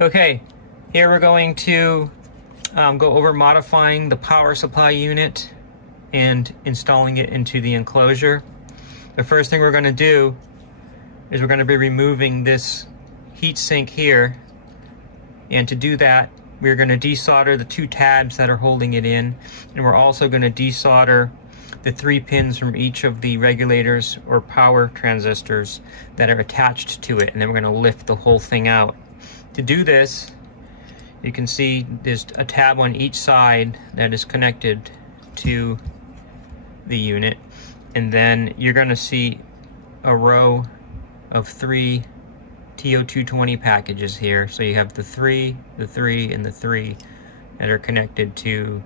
Okay, here we're going to go over modifying the power supply unit and installing it into the enclosure. The first thing we're going to do is we're going to be removing this heat sink here, and to do that we're going to desolder the 2 tabs that are holding it in, and we're also going to desolder the 3 pins from each of the regulators or power transistors that are attached to it, and then we're going to lift the whole thing out. To do this, you can see there's a tab on each side that is connected to the unit, and then you're going to see a row of 3 TO220 packages here. So you have the 3, the 3, and the 3 that are connected to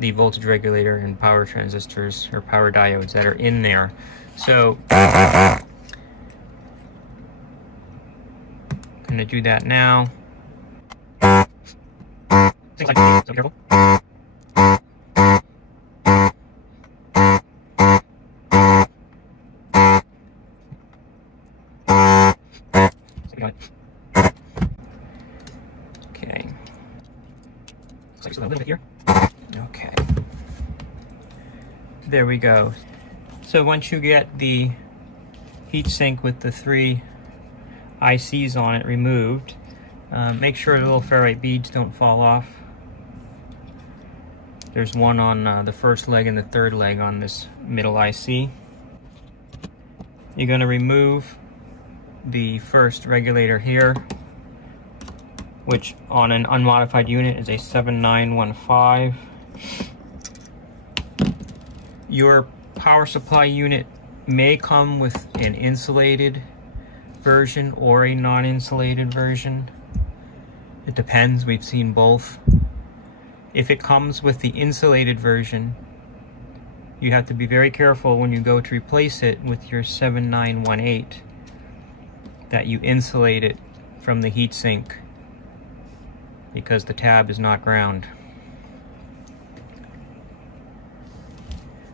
the voltage regulator and power transistors or power diodes that are in there. So I'm going to do that now. Things like so careful. Okay. Looks like just a little bit here. Okay. There we go. So once you get the heatsink with the 3 ICs on it removed, make sure the little ferrite beads don't fall off. There's one on the first leg and the third leg on this middle IC. You're going to remove the first regulator here, which on an unmodified unit is a 7915. Your power supply unit may come with an insulated version or a non-insulated version. It depends, we've seen both. If it comes with the insulated version, you have to be very careful when you go to replace it with your 7918 that you insulate it from the heatsink, because the tab is not ground.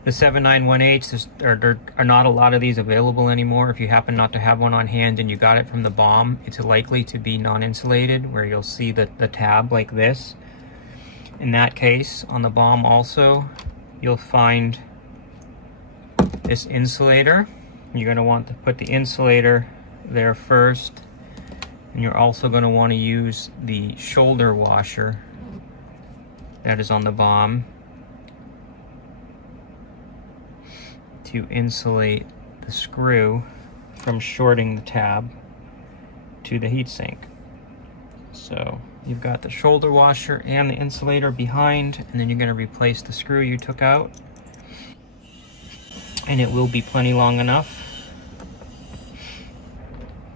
The 7918s, there are not a lot of these available anymore. If you happen not to have one on hand and you got it from the BOM, it's likely to be non-insulated, where you'll see the tab like this. In that case, on the BOM also, you'll find this insulator. You're going to want to put the insulator there first, and you're also going to want to use the shoulder washer that is on the BOM to insulate the screw from shorting the tab to the heatsink. So you've got the shoulder washer and the insulator behind, and then you're going to replace the screw you took out, and it will be plenty long enough.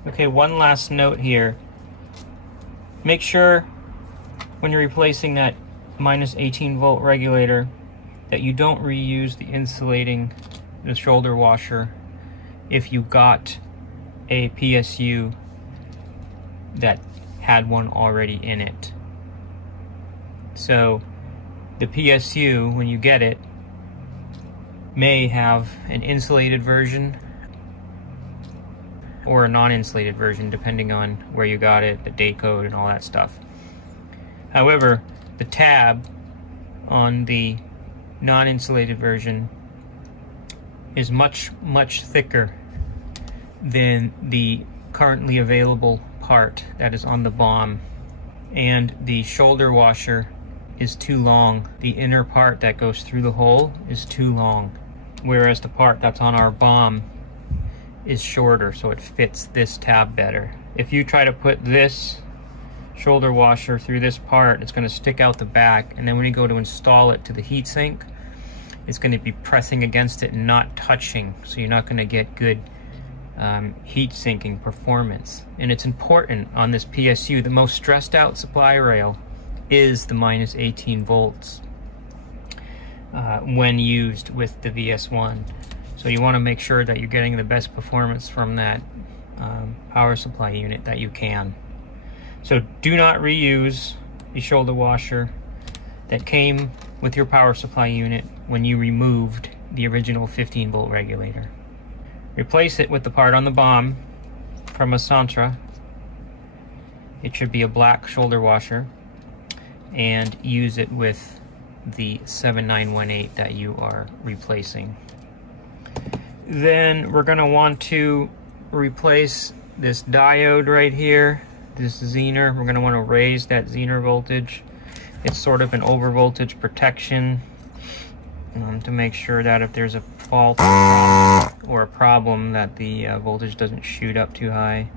Okay, one last note here. Make sure when you're replacing that minus 18 volt regulator that you don't reuse the shoulder washer if you got a PSU that had one already in it. So the PSU, when you get it, may have an insulated version or a non-insulated version, depending on where you got it, the date code and all that stuff. However, the tab on the non-insulated version is much thicker than the currently available part that is on the BOM, and the shoulder washer is too long. The inner part that goes through the hole is too long, whereas the part that's on our BOM is shorter, so it fits this tab better. If you try to put this shoulder washer through this part, it's going to stick out the back, and then when you go to install it to the heatsink, it's going to be pressing against it and not touching, so you're not going to get good heat sinking performance. And it's important on this PSU, the most stressed out supply rail is the minus 18 volts when used with the VS-1. So you want to make sure that you're getting the best performance from that power supply unit that you can. So do not reuse the shoulder washer that came with your power supply unit when you removed the original 15 volt regulator. Replace it with the part on the BOM from a Santra It should be a black shoulder washer, and use it with the 7918 that you are replacing. Then we're going to want to replace this diode right here, this zener. We're going to want to raise that zener voltage. It's sort of an overvoltage protection to make sure that if there's a fault or a problem that the voltage doesn't shoot up too high.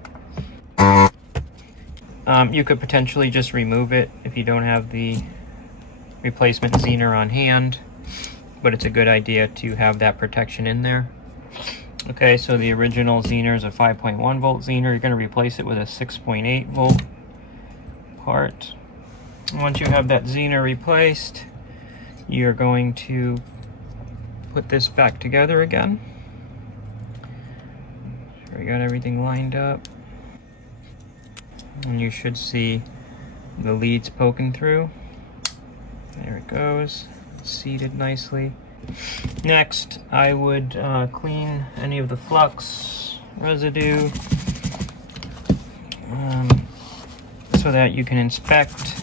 You could potentially just remove it if you don't have the replacement zener on hand, but it's a good idea to have that protection in there. Okay, so the original zener is a 5.1 volt zener. You're going to replace it with a 6.8 volt part. Once you have that zener replaced, you're going to put this back together again. Sure we got everything lined up. And you should see the leads poking through. There it goes, seated nicely. Next, I would clean any of the flux residue so that you can inspect.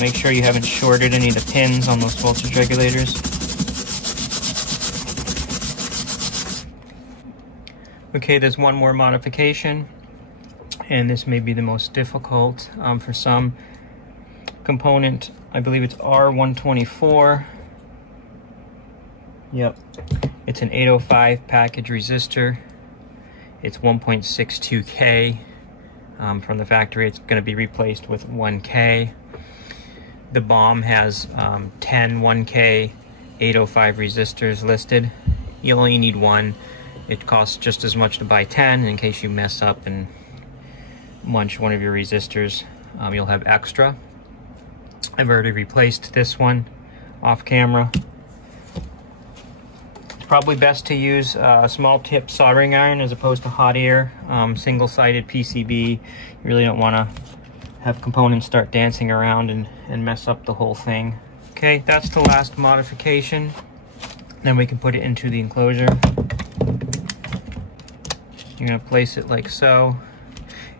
Make sure you haven't shorted any of the pins on those voltage regulators. Okay, there's one more modification, and this may be the most difficult for some component. I believe it's R124. Yep, it's an 805 package resistor. It's 1.62K. From the factory, it's going to be replaced with 1K. The BOM has 10 1K 805 resistors listed. You only need one. It costs just as much to buy 10 in case you mess up and munch one of your resistors. You'll have extra. I've already replaced this one off camera. It's probably best to use a small tip soldering iron as opposed to hot air. Single-sided PCB. You really don't want to have components start dancing around and mess up the whole thing. Okay, that's the last modification. Then we can put it into the enclosure. You're going to place it like so.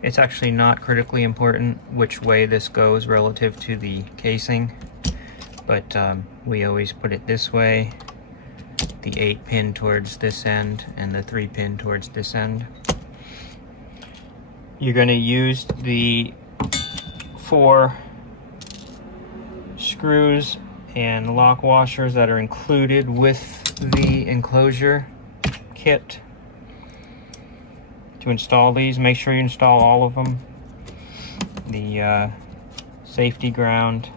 It's actually not critically important which way this goes relative to the casing, but we always put it this way, the 8 pin towards this end and the 3 pin towards this end. You're going to use the 4 screws and lock washers that are included with the enclosure kit to install these. Make sure you install all of them. The safety ground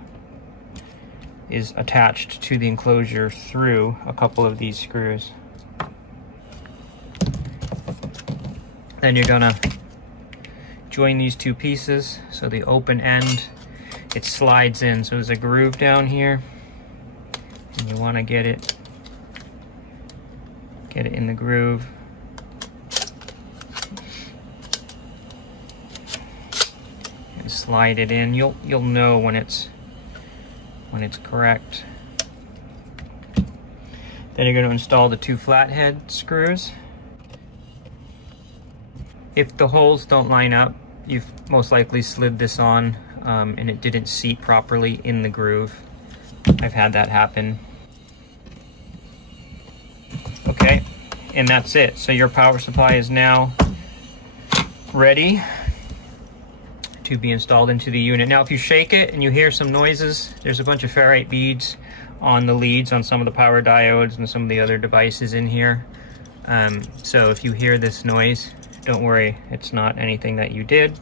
is attached to the enclosure through a couple of these screws. Then you're gonna join these two pieces. So the open end, it slides in. So there's a groove down here, and you want to get it in the groove. And slide it in. You'll know when it's correct. Then you're going to install the 2 flathead screws. If the holes don't line up, you've most likely slid this on and it didn't seat properly in the groove. I've had that happen. Okay, and that's it. So your power supply is now ready to be installed into the unit. Now if you shake it and you hear some noises, there's a bunch of ferrite beads on the leads on some of the power diodes and some of the other devices in here. So if you hear this noise, don't worry, it's not anything that you did.